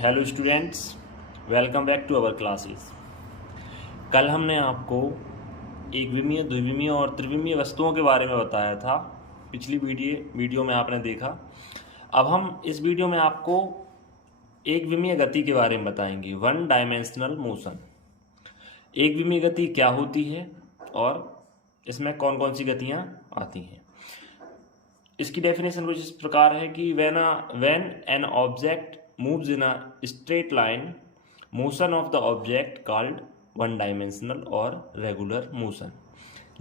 Hello students, welcome back to our classes. कल हमने आपको एक विमीय, द्विविमीय और त्रिविमीय वस्तुओं के बारे में बताया था। पिछली वीडियो में आपने देखा। अब हम इस वीडियो में आपको एक विमीय गति के बारे में बताएंगे, वन डायमेंशनल मोशन। एक विमीय गति क्या होती है और इसमें कौन कौन सी गतियाँ आती हैं। इसकी डेफिनेशन कुछ इस प्रकार है कि when an object moves in a straight line, motion of the object called one dimensional और regular motion।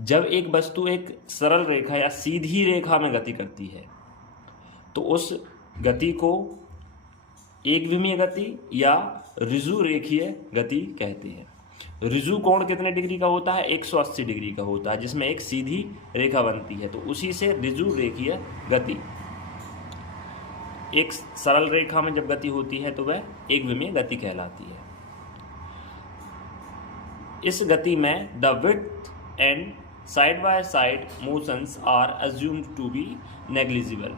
जब एक वस्तु एक सरल रेखा या सीधी रेखा में गति करती है तो उस गति को एक विमीय गति या ऋजु रेखीय गति कहते हैं। ऋजु कोण कितने डिग्री का होता है? 180 डिग्री का होता है, जिसमें एक सीधी रेखा बनती है, तो उसी से ऋजु रेखीय गति। एक सरल रेखा में जब गति होती है तो वह एक विमीय गति कहलाती है। इस गति में the width and side by side motions are assumed to be negligible.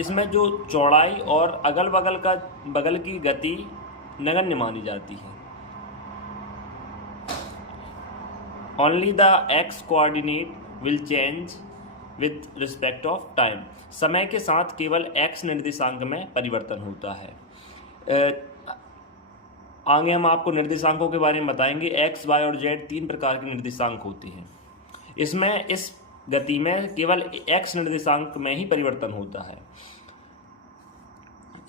इसमें जो चौड़ाई और अगल बगल की गति नगण्य मानी जाती है। Only the x coordinate will change with respect of time। समय के साथ केवल x निर्देशांक में परिवर्तन होता है। आगे हम आपको निर्देशांकों के बारे में बताएंगे। x, y और z तीन प्रकार के निर्देशांक होते हैं। इसमें इस गति में केवल x निर्देशांक में ही परिवर्तन होता है।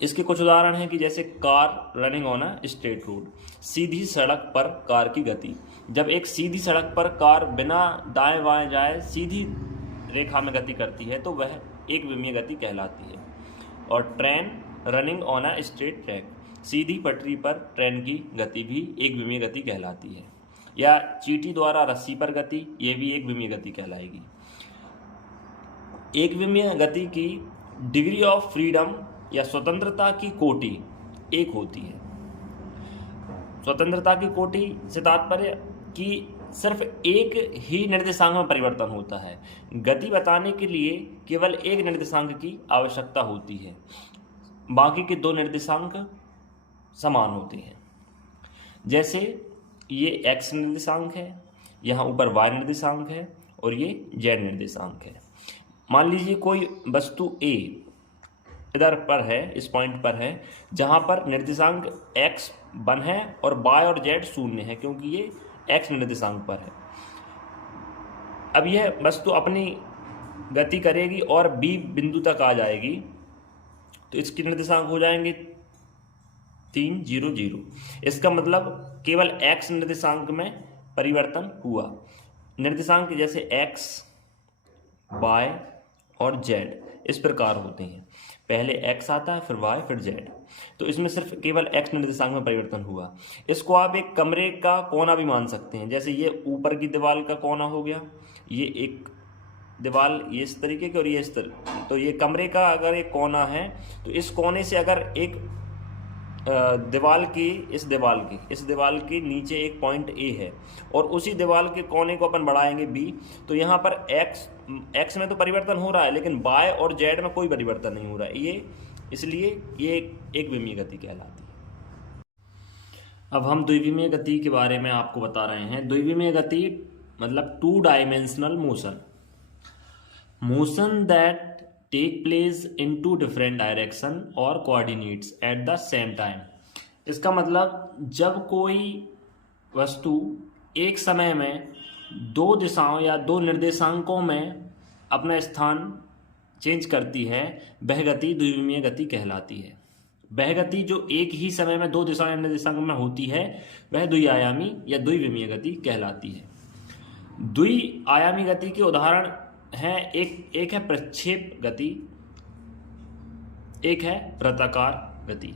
इसके कुछ उदाहरण हैं कि जैसे car running on a straight road, सीधी सड़क पर कार की गति। जब एक सीधी सड़क पर कार बिना दाएं बाएं जाए सीधी रेखा में गति करती है तो वह एक विमीय गति कहलाती है। और train running on a straight track, सीधी पटरी पर ट्रेन की गति भी एक विमीय गति कहलाती है। या चींटी द्वारा रस्सी पर गति, ये भी एक विमीय गति कहलाएगी। एक विमीय गति की डिग्री ऑफ फ्रीडम या स्वतंत्रता की कोटि एक होती है। स्वतंत्रता की कोटि से तात्पर्य कि सिर्फ एक ही निर्देशांक में परिवर्तन होता है। गति बताने के लिए केवल एक निर्देशांक की आवश्यकता होती है, बाकी के दो निर्देशांक समान होते हैं। जैसे ये x निर्देशांक है, यहाँ ऊपर y निर्देशांक है और ये z निर्देशांक है। मान लीजिए कोई वस्तु A इधर पर है, इस पॉइंट पर है, जहाँ पर निर्देशांक x 1 है और y और z 0 है, क्योंकि ये x निर्देशांक पर है। अब यह वस्तु अपनी गति करेगी और b बिंदु तक आ जाएगी, तो इसके निर्देशांक हो जाएंगे 3 0 0। इसका मतलब केवल x निर्देशांक में परिवर्तन हुआ। निर्देशांक जैसे x, y और z इस प्रकार होते हैं। पहले x आता है, फिर y, फिर z। तो इसमें सिर्फ केवल x निर्देशांक में परिवर्तन हुआ। इसको आप एक कमरे का कोना भी मान सकते हैं। जैसे ये ऊपर की दीवार का कोना हो गया, ये एक दीवार ये इस तरीके की और ये इस तरह, तो ये कमरे का अगर एक कोना है तो इस कोने से अगर एक दीवार की इस दीवार के नीचे एक पॉइंट A है और उसी दीवार के कोने को अपन बढ़ाएंगे B, तो यहाँ पर x में तो परिवर्तन हो रहा है, लेकिन y और z में कोई परिवर्तन नहीं हो रहा है। ये इसलिए ये एक विमीय गति कहलाती है। अब हम द्विविमीय गति के बारे में आपको बता रहे हैं। द्विविमीय गति मतलब two dimensional motion that take place in two different direction और coordinates at the same time. इसका मतलब जब कोई वस्तु एक समय में दो दिशाओं या दो निर्देशांकों में अपना स्थान चेंज करती है, वह गति द्विविमीय गति कहलाती है। वह गति जो एक ही समय में दो दिशाओं या निर्देशांक में होती है वह द्विआयामी या द्विविमीय गति कहलाती है। द्विआयामी गति के उदाहरण है, एक है प्रक्षेप गति, एक है वृत्ताकार गति,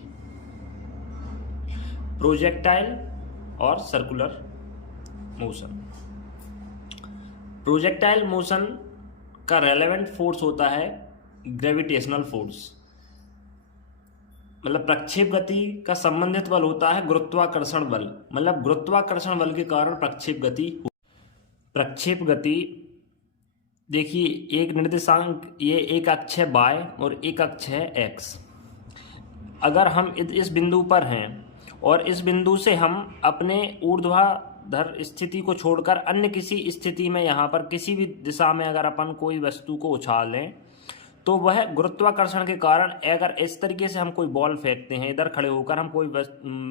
प्रोजेक्टाइल और सर्कुलर मोशन। प्रोजेक्टाइल मोशन का रेलेवेंट फोर्स होता है ग्रेविटेशनल फोर्स। मतलब प्रक्षेप गति का संबंधित बल होता है गुरुत्वाकर्षण बल। मतलब गुरुत्वाकर्षण बल के कारण प्रक्षेप गति देखिए, एक निर्देशांक, ये एक अक्ष है y और एक अक्ष है x। अगर हम इस बिंदु पर हैं और इस बिंदु से हम अपने ऊर्ध्वाधर स्थिति को छोड़कर अन्य किसी स्थिति में यहाँ पर किसी भी दिशा में अगर अपन कोई वस्तु को उछालें तो वह गुरुत्वाकर्षण के कारण, अगर इस तरीके से हम कोई बॉल फेंकते हैं, इधर खड़े होकर हम कोई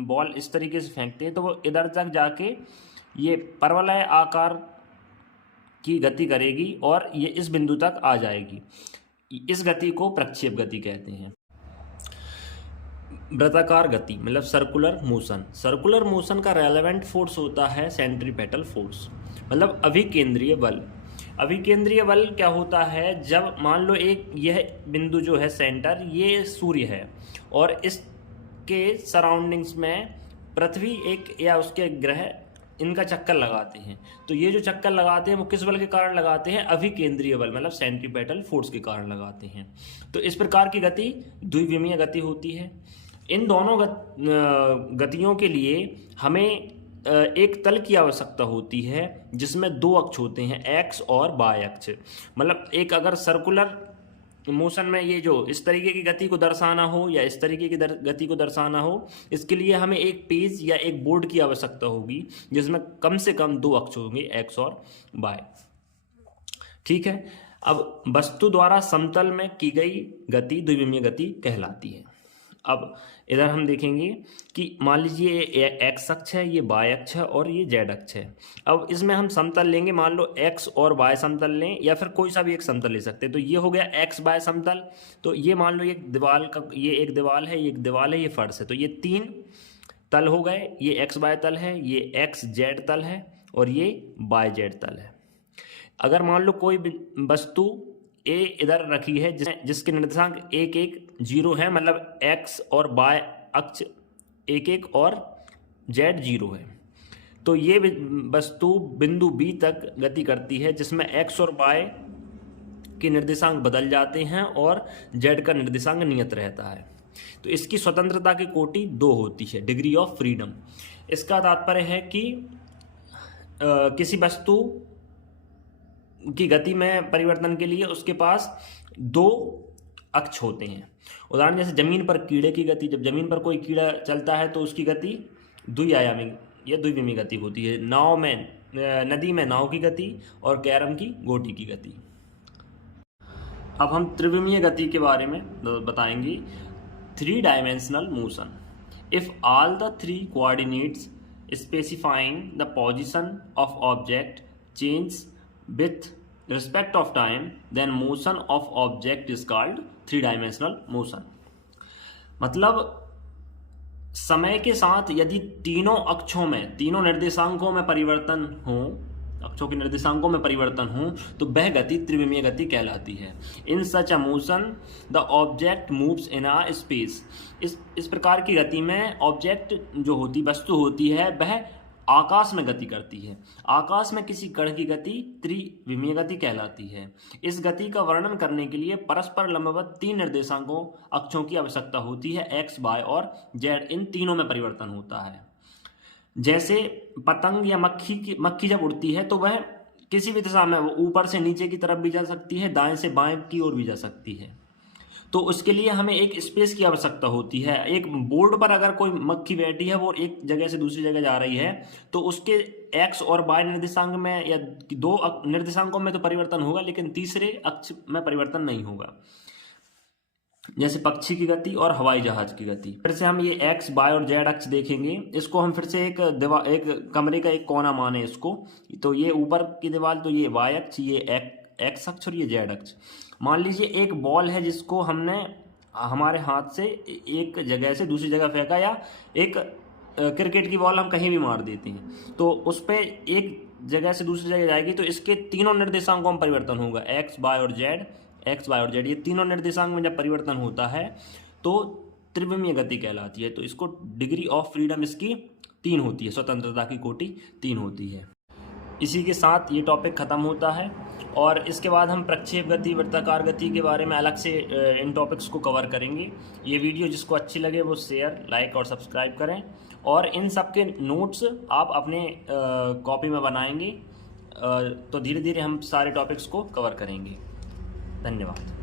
बॉल इस तरीके से फेंकते हैं तो वो इधर तक जाके ये परवलय आकार की गति करेगी और ये इस बिंदु तक आ जाएगी। इस गति को प्रक्षेप गति कहते हैं। वृत्ताकार गति मतलब सर्कुलर मोशन। सर्कुलर मोशन का रेलेवेंट फोर्स होता है सेंट्रीपेटल फोर्स, मतलब अभिकेंद्रीय बल। अभिकेंद्रीय बल क्या होता है, जब मान लो एक यह बिंदु जो है सेंटर, ये सूर्य है और इसके सराउंडिंग्स में पृथ्वी एक या उसके ग्रह इनका चक्कर लगाते हैं, तो ये जो चक्कर लगाते हैं वो किस बल के कारण लगाते हैं, अभिकेंद्रीय बल मतलब सेंट्रीपेटल फोर्स के कारण लगाते हैं। तो इस प्रकार की गति द्विविमीय गति होती है। इन दोनों गतियों के लिए हमें एक तल की आवश्यकता होती है जिसमें दो अक्ष होते हैं, एक्स और वाई अक्ष। मतलब एक अगर सर्कुलर मोशन में ये जो इस तरीके की गति को दर्शाना हो या इस तरीके की गति को दर्शाना हो, इसके लिए हमें एक पेज या एक बोर्ड की आवश्यकता होगी जिसमें कम से कम दो अक्ष होंगे, एक्स और वाई। ठीक है। अब वस्तु द्वारा समतल में की गई गति द्विविमीय गति कहलाती है। अब इधर हम देखेंगे कि मान लीजिए ये एक्स अक्ष है, ये वाई अक्ष है और ये जेड अक्ष है। अब इसमें हम समतल लेंगे, मान लो एक्स और वाई समतल लें या फिर कोई सा भी एक समतल ले सकते हैं। तो ये हो गया एक्स वाई समतल। तो ये मान लो एक दीवार का, ये एक दीवार है, ये एक दीवार है, ये फर्श है। तो ये तीन तल हो गए, ये एक्स वाई तल है, ये एक्स जेड तल है और ये वाई जेड तल है। अगर मान लो कोई वस्तु ए इधर रखी है जिसके निर्देशांक 1 1 0 है, मतलब एक्स और वाई अक्ष 1 1 और जेड 0 है, तो ये वस्तु बिंदु बी तक गति करती है जिसमें एक्स और वाई के निर्देशांक बदल जाते हैं और जेड का निर्देशांक नियत रहता है। तो इसकी स्वतंत्रता की कोटि 2 होती है, डिग्री ऑफ फ्रीडम। इसका तात्पर्य है कि किसी वस्तु की गति में परिवर्तन के लिए उसके पास 2 अक्ष होते हैं। उदाहरण जैसे जमीन पर कीड़े की गति, जब जमीन पर कोई कीड़ा चलता है तो उसकी गति द्विआयामी या द्विविमीय गति होती है। नाव में, नदी में नाव की गति और कैरम की गोटी की गति। अब हम त्रिविमीय गति के बारे में बताएंगे। 3 dimensional motion. If all the 3 coordinates specifying the position of object change with respect of time, then motion of object is called 3-dimensional motion। मतलब समय के साथ यदि तीनों अक्षों में, तीनों निर्देशांकों में परिवर्तन हो, अक्षों के निर्देशांकों में परिवर्तन हो, तो वह गति त्रिविमीय गति कहलाती है। In such a motion the object moves in a space. इस प्रकार की गति में ऑब्जेक्ट जो होती, वस्तु होती है, वह आकाश में गति करती है। आकाश में किसी कण की गति त्रिविमीय गति कहलाती है। इस गति का वर्णन करने के लिए परस्पर लंबवत 3 निर्देशांकों अक्षों की आवश्यकता होती है, एक्स वाई और जेड। इन तीनों में परिवर्तन होता है। जैसे पतंग या मक्खी जब उड़ती है तो वह किसी भी दिशा में, वो ऊपर से नीचे की तरफ भी जा सकती है, दाएं से बाएं की ओर भी जा सकती है। तो उसके लिए हमें एक स्पेस की आवश्यकता होती है। एक बोर्ड पर अगर कोई मक्खी बैठी है, वो एक जगह से दूसरी जगह जा रही है, तो उसके एक्स और वाई निर्देशांक में या 2 निर्देशांकों में तो परिवर्तन होगा, लेकिन तीसरे अक्ष में परिवर्तन नहीं होगा। जैसे पक्षी की गति और हवाई जहाज की गति। फिर से हम ये एक्स वाई और जेड अक्ष देखेंगे। इसको हम फिर से एक कमरे का एक कोना माने इसको। तो ये ऊपर की दीवार, तो ये वाई अक्ष, ये एक्स अक्ष और ये जेड अक्ष। मान लीजिए एक बॉल है जिसको हमने हमारे हाथ से एक जगह से दूसरी जगह फेंका, या एक क्रिकेट की बॉल हम कहीं भी मार देते हैं, तो उस पर एक जगह से दूसरी जगह जाएगी, तो इसके तीनों निर्देशांकों में परिवर्तन होगा, एक्स वाई और जेड। ये तीनों निर्देशांक में जब परिवर्तन होता है तो त्रिविमीय गति कहलाती है। तो इसको डिग्री ऑफ फ्रीडम इसकी 3 होती है, स्वतंत्रता की कोटि 3 होती है। इसी के साथ ये टॉपिक ख़त्म होता है और इसके बाद हम प्रक्षेप गति, वृत्ताकार गति के बारे में अलग से इन टॉपिक्स को कवर करेंगे। ये वीडियो जिसको अच्छी लगे वो शेयर, लाइक और सब्सक्राइब करें, और इन सब के नोट्स आप अपने कॉपी में बनाएंगे। तो धीरे धीरे हम सारे टॉपिक्स को कवर करेंगे। धन्यवाद।